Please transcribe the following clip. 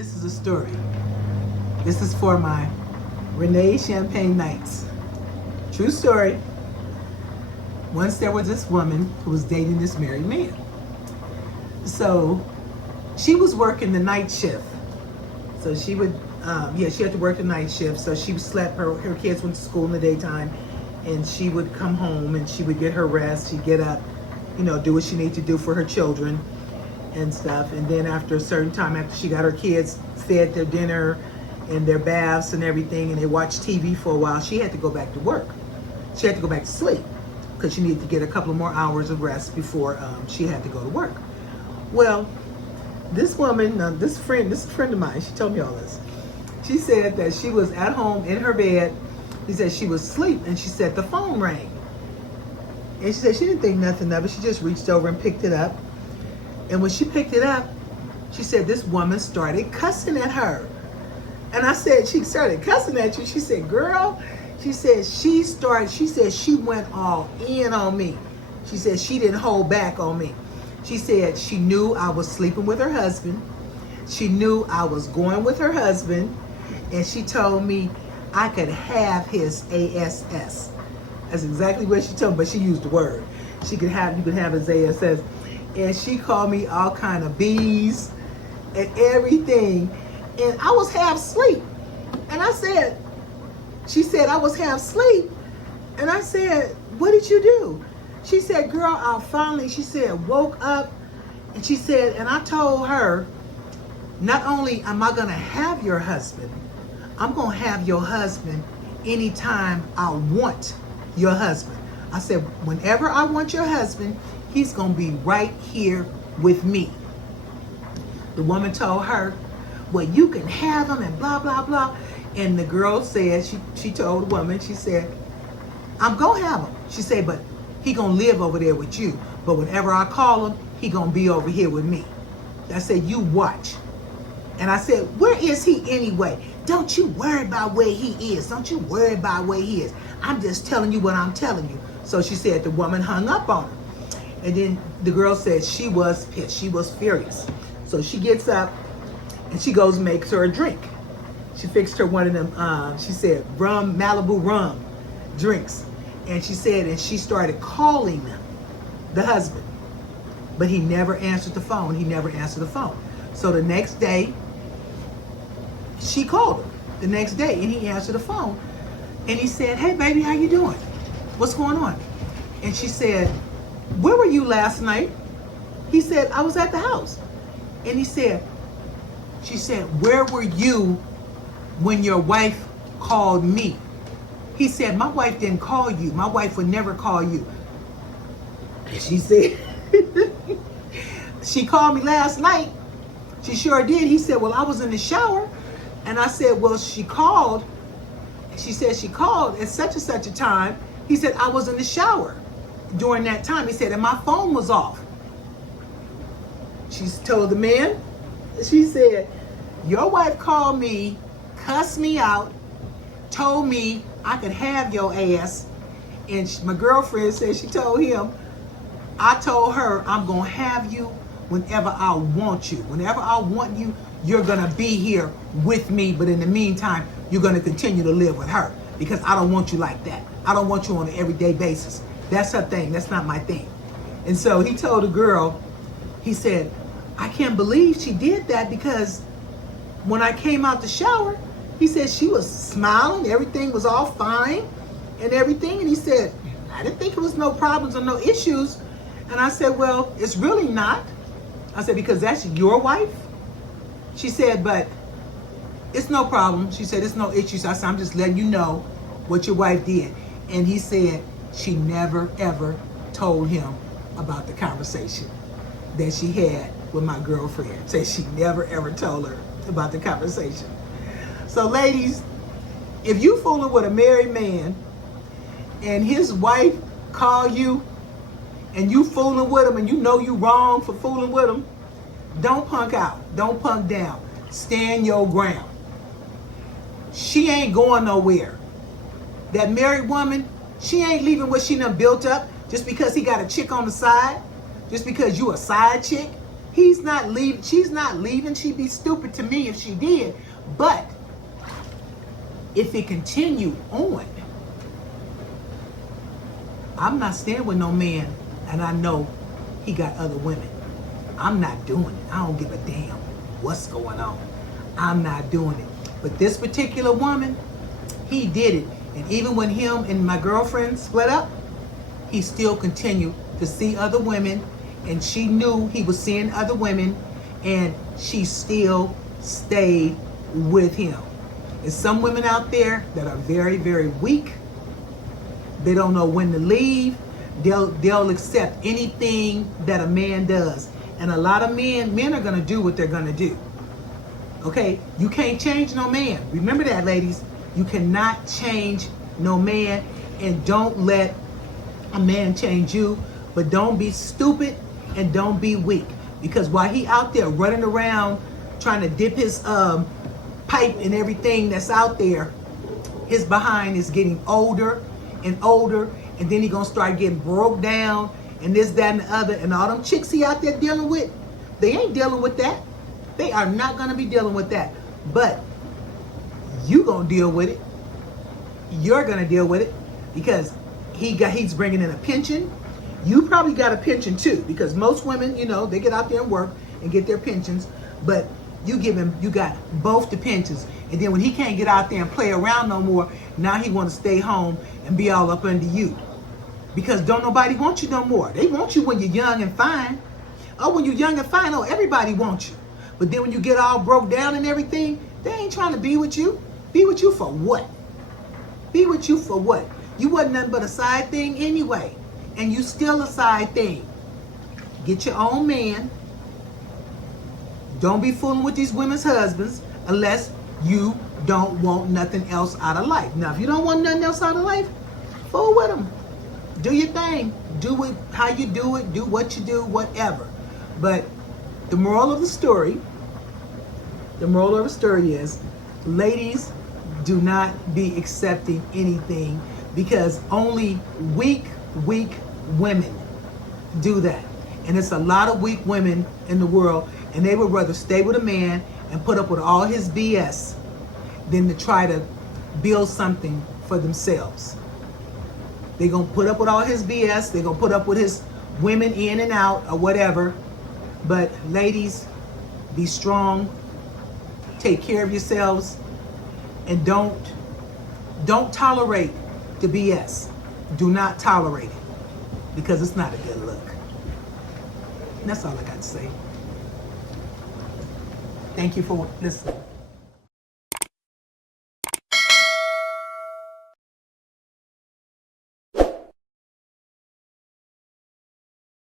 This is a story. This is for my Renee Champagne nights. True story. Once there was this woman who was dating this married man. So she was working the night shift. So she would, she had to work the night shift. So she slept, her kids went to school in the daytime, and she would come home and she would get her rest. She'd get up, do what she needed to do for her children and stuff. And then after a certain time, after she got her kids fed their dinner and their baths and everything, and they watched TV for a while, she had to go back to work. She had to go back to sleep because she needed to get a couple of more hours of rest before she had to go to work. Well, this woman, this friend of mine, she told me all this. She said that she was at home in her bed. She said she was asleep, and she said the phone rang. And she said she didn't think nothing of it. She just reached over and picked it up. And when she picked it up, she said this woman started cussing at her. And I said, she started cussing at you. She said, girl, she said she went all in on me. She said she didn't hold back on me. She said she knew I was sleeping with her husband. She knew I was going with her husband. And she told me I could have his ASS. That's exactly what she told me, but she used the word. You could have his ASS. And she called me all kind of B's and everything. And I was half asleep. And she said I was half asleep. And I said, what did you do? She said, girl, I finally, she said, woke up. And she said, and I told her, not only am I gonna have your husband, I'm gonna have your husband anytime I want your husband. I said, whenever I want your husband, he's gonna be right here with me. The woman told her, well, you can have him and blah, blah, blah. And the girl said, she told the woman, she said, I'm gonna have him. She said, but he gonna live over there with you. But whenever I call him, he gonna be over here with me. I said, you watch. And I said, where is he anyway? Don't you worry about where he is. Don't you worry about where he is. I'm just telling you what I'm telling you. So she said the woman hung up on her. And then the girl said she was pissed. She was furious. So she gets up and she goes and makes her a drink. She fixed her one of them, she said, Malibu rum drinks. And she said, and she started calling them, the husband. But he never answered the phone. He never answered the phone. So the next day, she called him. The next day, and he answered the phone. And he said, hey, baby, how you doing? What's going on? And she said, where were you last night? He said, I was at the house. And she said, where were you when your wife called me? He said, my wife didn't call you. My wife would never call you. And she said, she called me last night. She sure did. He said, well, I was in the shower. And I said, well, she called. She said she called at such and such a time. He said, I was in the shower during that time. He said, and my phone was off. She told the man, she said, your wife called me, cussed me out, told me I could have your ass. And my girlfriend said she told him, I told her I'm going to have you whenever I want you. Whenever I want you, you're going to be here with me. But in the meantime, you're going to continue to live with her because I don't want you like that. I don't want you on an everyday basis. That's her thing. That's not my thing. And so he told the girl, he said, I can't believe she did that because when I came out the shower, he said she was smiling. Everything was all fine and everything. And he said, I didn't think it was no problems or no issues. And I said, well, it's really not. I said, because that's your wife. She said, but it's no problem. She said, it's no issues. I said, I'm just letting you know what your wife did. And he said, she never, ever told him about the conversation that she had with my girlfriend. Said she never, ever told her about the conversation. So ladies, if you fooling with a married man and his wife call you and you fooling with him and you know you wrong for fooling with him, don't punk out. Don't punk down. Stand your ground. She ain't going nowhere. That married woman, she ain't leaving what she done built up just because he got a chick on the side, just because you a side chick. He's not leaving. She's not leaving. She'd be stupid to me if she did. But if it continued on, I'm not staying with no man and I know he got other women. I'm not doing it. I don't give a damn what's going on. I'm not doing it. But this particular woman, he did it. And even when him and my girlfriend split up, he still continued to see other women, and she knew he was seeing other women, and she still stayed with him. There's some women out there that are very, very weak. They don't know when to leave. They'll accept anything that a man does. And a lot of men are gonna do what they're gonna do. Okay? You can't change no man. Remember that, ladies. You cannot change no man, and don't let a man change you. But don't be stupid and don't be weak. Because while he out there running around trying to dip his pipe and everything that's out there, his behind is getting older and older, and then he gonna start getting broke down and this, that, and the other. And all them chicks he out there dealing with, they ain't dealing with that. They are not gonna be dealing with that. But you gonna deal with it. You're gonna deal with it because he's bringing in a pension. You probably got a pension too, because most women, you know, they get out there and work and get their pensions, but you got both the pensions. And then when he can't get out there and play around no more, now he want to stay home and be all up under you. Because don't nobody want you no more. They want you when you're young and fine. Oh, when you're young and fine, oh, everybody wants you. But then when you get all broke down and everything, they ain't trying to be with you. Be with you for what? Be with you for what? You wasn't nothing but a side thing anyway. And you still a side thing. Get your own man. Don't be fooling with these women's husbands unless you don't want nothing else out of life. Now, if you don't want nothing else out of life, fool with them. Do your thing. Do it how you do it. Do what you do, whatever. But the moral of the story is, ladies, do not be accepting anything, because only weak women do that. And it's a lot of weak women in the world, and they would rather stay with a man and put up with all his BS than to try to build something for themselves. They're going to put up with all his BS. They're going to put up with his women in and out or whatever. But ladies, be strong. Take care of yourselves. And don't tolerate the BS. Do not tolerate it, because it's not a good look. And that's all I got to say. Thank you for listening.